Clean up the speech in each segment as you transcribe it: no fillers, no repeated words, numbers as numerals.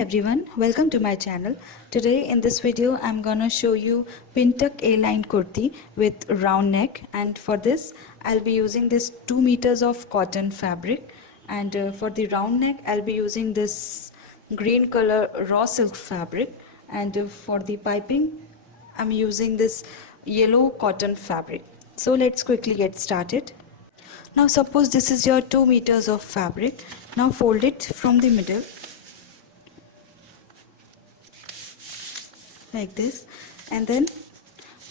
everyone, welcome to my channel. Today in this video I'm gonna show you pin tuck A-line kurti with round neck, and for this I'll be using this 2 meters of cotton fabric, and for the round neck I'll be using this green color raw silk fabric, and for the piping I'm using this yellow cotton fabric. So let's quickly get started. Now suppose this is your 2 meters of fabric. Now fold it from the middle like this, and then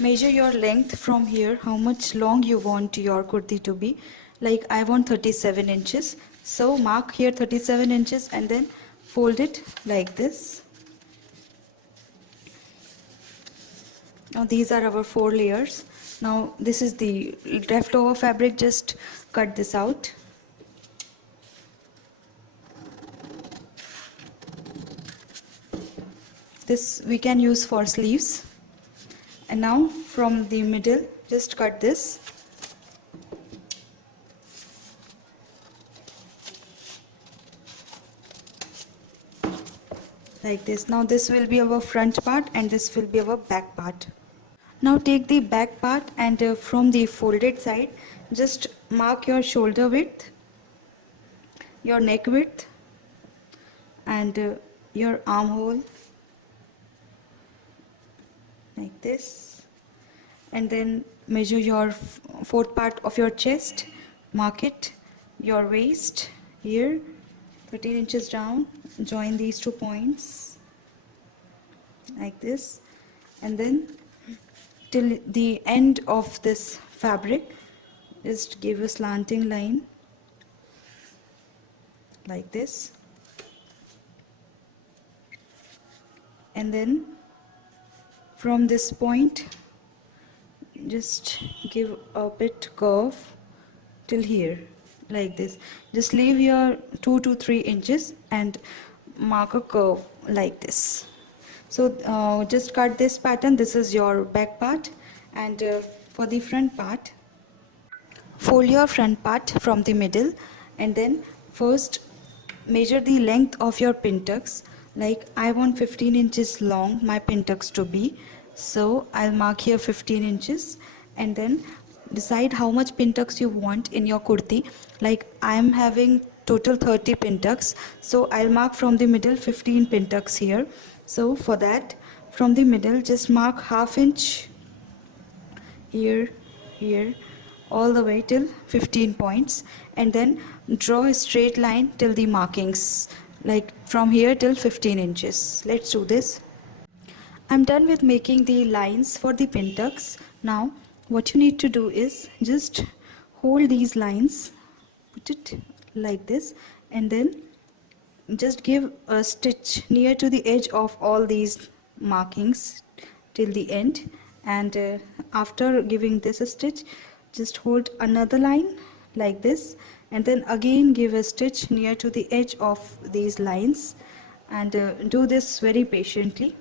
measure your length from here, how much long you want your kurti to be. Like I want 37 inches, so mark here 37 inches and then fold it like this. Now these are our 4 layers. Now this is the leftover fabric, just cut this out. This we can use for sleeves. And now from the middle just cut this. Like this. Now this will be our front part and this will be our back part. Now take the back part and from the folded side just mark your shoulder width, your neck width, and your armhole like this, and then measure your fourth part of your chest, mark it, your waist here 13 inches down, join these 2 points like this, and then till the end of this fabric just give a slanting line like this, and then from this point just give a bit curve till here like this. Just leave your 2 to 3 inches and mark a curve like this. So just cut this pattern. This is your back part, and for the front part fold your front part from the middle, and then first measure the length of your pin tucks. Like I want 15 inches long my pin tucks to be, so I'll mark here 15 inches, and then decide how much pin tucks you want in your kurti. Like I'm having total 30 pin tucks, so I'll mark from the middle 15 pin tucks here. So for that, from the middle just mark ½ inch here, all the way till 15 points, and then draw a straight line till the markings, like from here till 15 inches. Let's do this. I'm done with making the lines for the pin tucks. Now what you need to do is just hold these lines, put it like this, and then just give a stitch near to the edge of all these markings till the end, and after giving this a stitch just hold another line like this, and then again give a stitch near to the edge of these lines, and do this very patiently.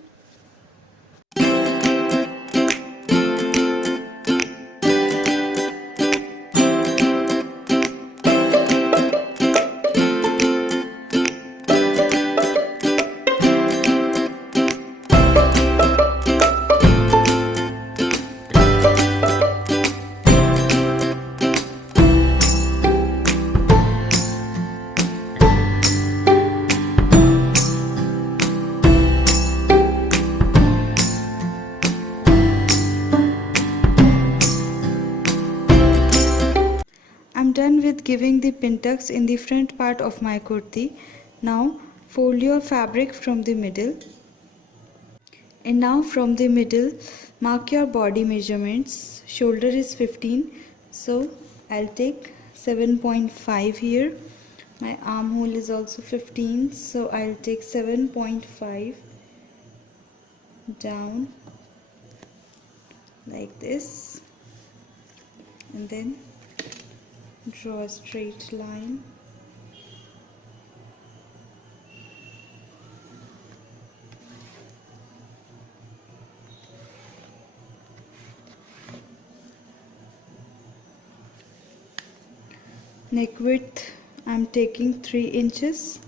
I'm done with giving the pin tucks in the front part of my kurti. Now fold your fabric from the middle, and now from the middle mark your body measurements. Shoulder is 15, so I'll take 7.5 here. My armhole is also 15, so I'll take 7.5 down like this, and then draw a straight line. Neck width I'm taking 3 inches.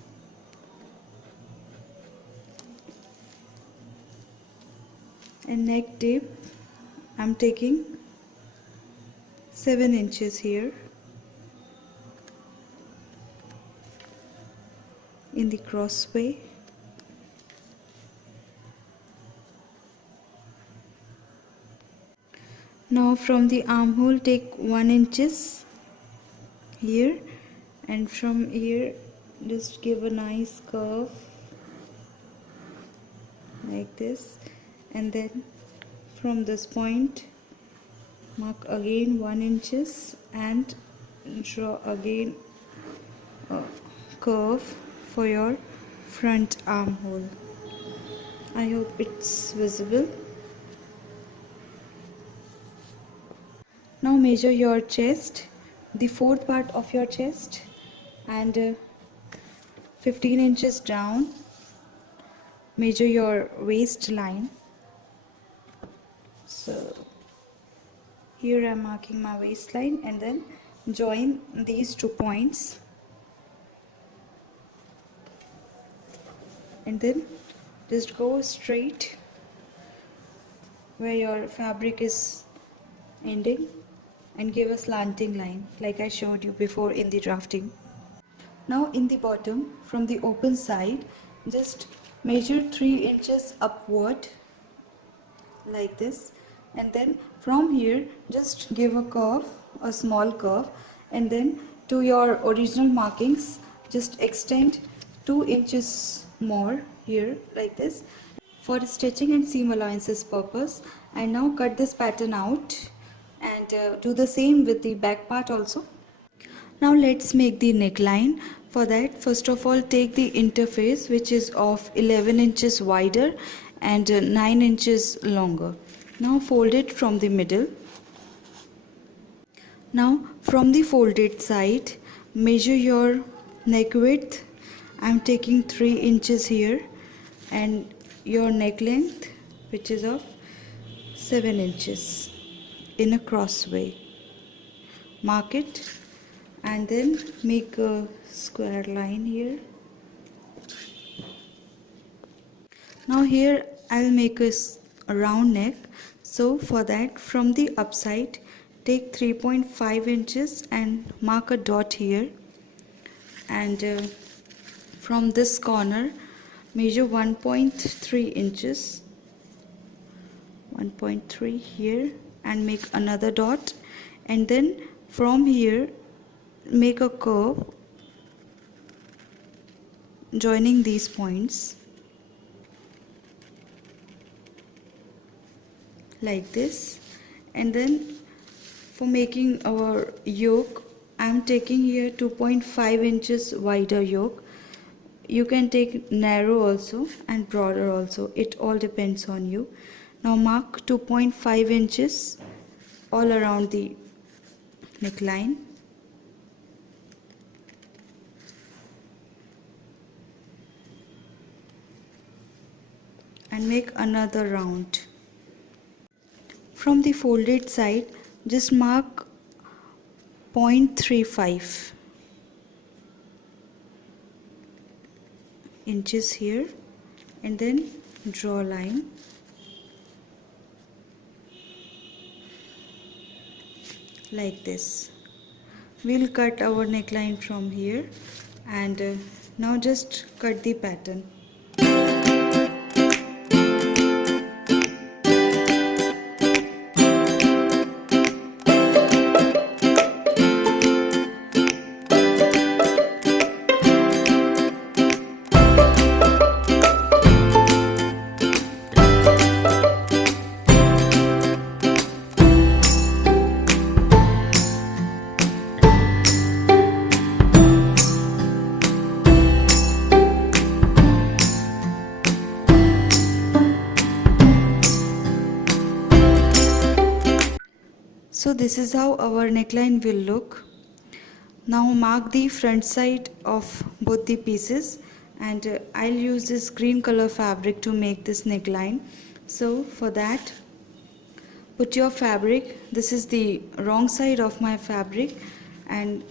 And neck deep, I'm taking 7 inches here in the crossway. Now from the armhole take 1 inches here, and from here just give a nice curve like this, and then from this point mark again 1 inches and draw again a curve for your front armhole. I hope it's visible. Now measure your chest, the fourth part of your chest, and 15 inches down. Measure your waistline. So here I am marking my waistline, and then join these 2 points, and then just go straight where your fabric is ending and give a slanting line like I showed you before in the drafting. Now in the bottom, from the open side, just measure 3 inches upward like this, and then from here just give a curve, a small curve, and then to your original markings just extend 2 inches more here like this for stitching and seam allowances purpose. And now cut this pattern out and do the same with the back part also. Now let's make the neckline. For that, first of all, take the interface, which is of 11 inches wider and 9 inches longer. Now fold it from the middle. Now from the folded side, measure your neck width. I'm taking 3 inches here, and your neck length, which is of 7 inches in a crossway. Mark it and then make a square line here. Now here I'll make a round neck. So for that, from the upside take 3.5 inches and mark a dot here, and from this corner measure 1.3 inches, 1.3 here, and make another dot, and then from here make a curve joining these points like this. And then for making our yoke, I am taking here 2.5 inches wider yoke. You can take narrow also and broader also, it all depends on you. Now mark 2.5 inches all around the neckline. And make another round. From the folded side, just mark 0.35 inches here, and then draw a line like this. We'll cut our neckline from here, and now just cut the pattern. So this is how our neckline will look. Now mark the front side of both the pieces, and I'll use this green color fabric to make this neckline. So for that, put your fabric, this is the wrong side of my fabric, and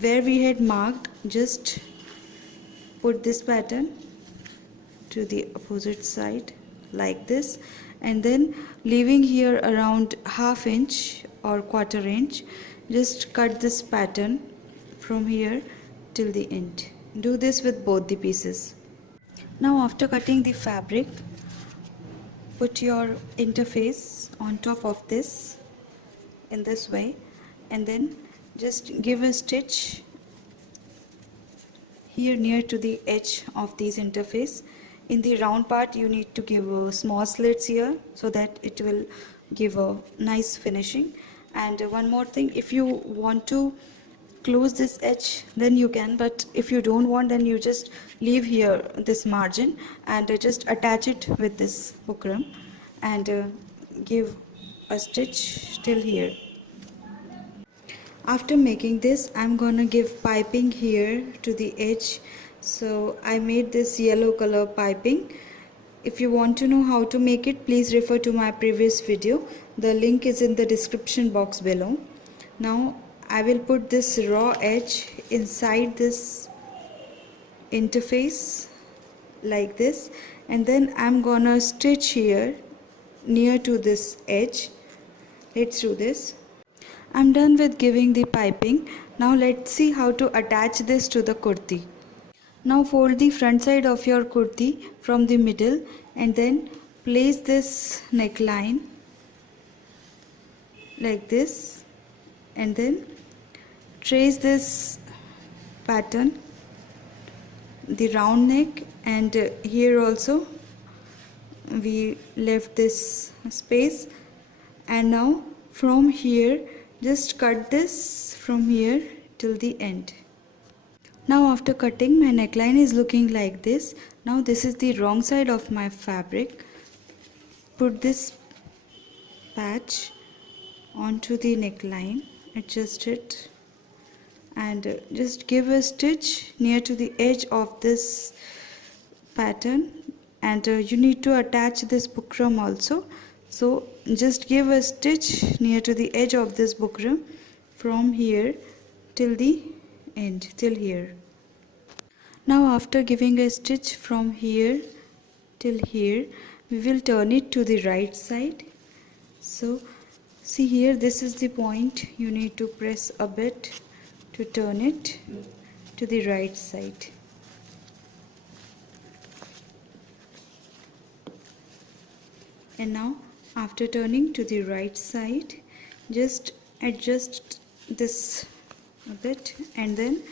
where we had marked, just put this pattern to the opposite side like this, and then leaving here around ½ inch or ¼ inch, just cut this pattern from here till the end. Do this with both the pieces. Now after cutting the fabric, put your interface on top of this in this way, and then just give a stitch here near to the edge of these interface. In the round part you need to give small slits here so that it will give a nice finishing. And one more thing, if you want to close this edge then you can, but if you don't want, then you just leave here this margin and just attach it with this bukram and give a stitch till here. After making this, I'm gonna give piping here to the edge, so I made this yellow color piping. If you want to know how to make it, please refer to my previous video. The link is in the description box below. Now I will put this raw edge inside this interface like this, and then I'm gonna stitch here near to this edge. Let's do this. I'm done with giving the piping. Now let's see how to attach this to the kurti. Now fold the front side of your kurti from the middle and then place this neckline like this, and then trace this pattern, the round neck, and here also we left this space. And now from here just cut this from here till the end. Now after cutting, my neckline is looking like this. Now this is the wrong side of my fabric. Put this patch onto the neckline, adjust it, and just give a stitch near to the edge of this pattern, and you need to attach this bukram also. So just give a stitch near to the edge of this bukram from here till the end, till here. Now after giving a stitch from here till here, we will turn it to the right side. So see here, this is the point. You need to press a bit to turn it to the right side. And now after turning to the right side, just adjust this a bit and then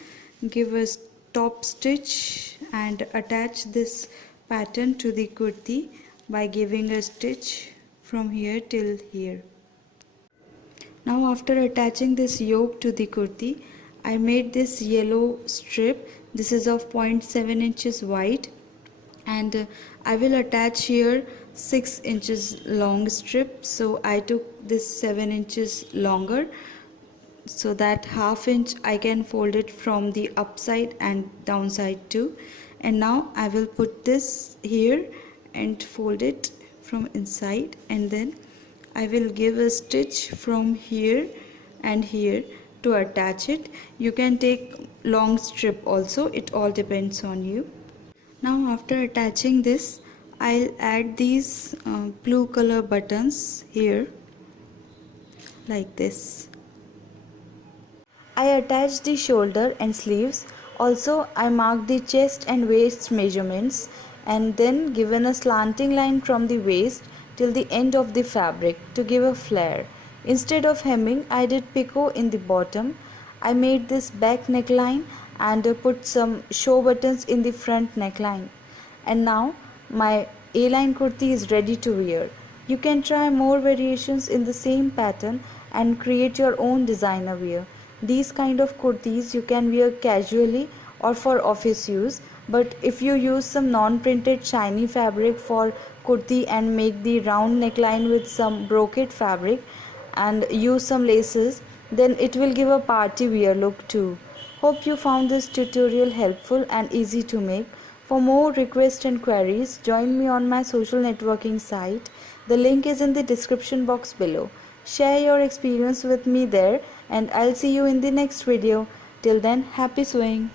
give a top stitch and attach this pattern to the kurti by giving a stitch from here till here. Now after attaching this yoke to the kurti, I made this yellow strip. This is of 0.7 inches wide, and I will attach here 6 inches long strip. So I took this 7 inches longer, so that ½ inch I can fold it from the upside and downside too. And now I will put this here and fold it from inside, and then I will give a stitch from here and here to attach it. You can take long strip also, it all depends on you. Now after attaching this, I'll add these blue color buttons here like this. I attached the shoulder and sleeves. Also I marked the chest and waist measurements, and then given a slanting line from the waist till the end of the fabric to give a flare. Instead of hemming, I did picot in the bottom. I made this back neckline and put some show buttons in the front neckline. And now my A-line kurti is ready to wear. You can try more variations in the same pattern and create your own designer wear. These kind of kurtis you can wear casually or for office use, but if you use some non-printed shiny fabric for kurti and make the round neckline with some brocade fabric and use some laces, then it will give a party wear look too. Hope you found this tutorial helpful and easy to make. For more requests and queries, join me on my social networking site. The link is in the description box below. Share your experience with me there, and I'll see you in the next video. Till then, happy sewing!